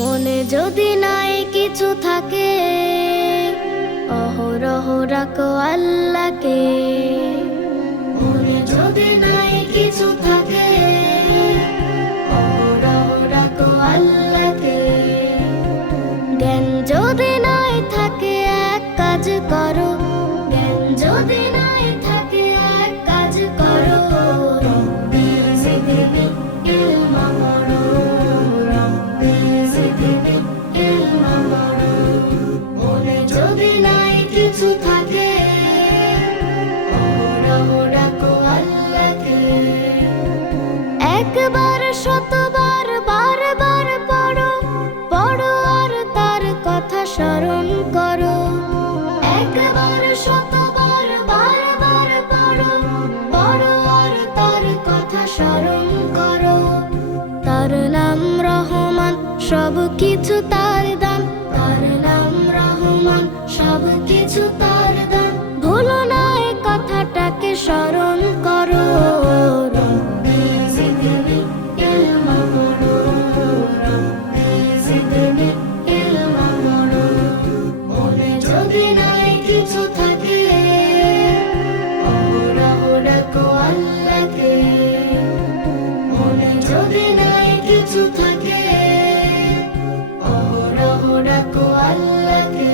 মনে যদি নাই কিছু থাকে, অহরহ রাখো আল্লাহকে। মনে যদি নাই কিছু থাকে, অহরহ রাখো আল্লাহকে। জ্ঞান যদি নাই থাকে এক কাজ করো, জ্ঞান যদি নাই থাকে এক কাজ করো। রব্বি জিদনি ইলমা পড়ো, রব্বি জিদনি ইলমা পড়ো। মনে যদি নাই কিছু থাকে, অহরহ রাখো আল্লাহকে। একবার শতবার বারবার পড়ো, পড়ো আর তার কথা স্মরণ করো। একবার শতবার বারবার পড়ো, পড়ো আর তার কথা স্মরণ করো। তার নাম রহমান, সব কিছু তার দান। তার নাম রহমান, সব কিছু তার দান। ভুলো না এ কথাটাকে স্মরণ করো। রব্বি জিদনি ইলমা পড়ো, রব্বি জিদনি ইলমা পড়ো। মনে যদি নাই কিছু থাকে, অহরহ রাখো আল্লাহকে। মনে যদি নাই কিছু থাকে, অহরহ রাখো আল্লাহকে।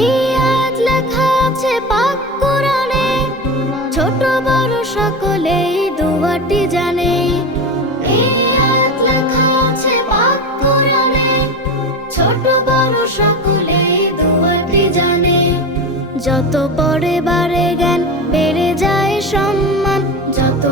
এই আয়াত লেখা আছে পাক কোরআনে, ছোট বড় সকলেই দুয়াটি জানে। এই আয়াত লেখা আছে পাক কোরআনে, ছোট বড় সকলেই দুয়াটি জানে। যত পড়ে বাড়ে জ্ঞান, বেড়ে যায় সম্মান। যত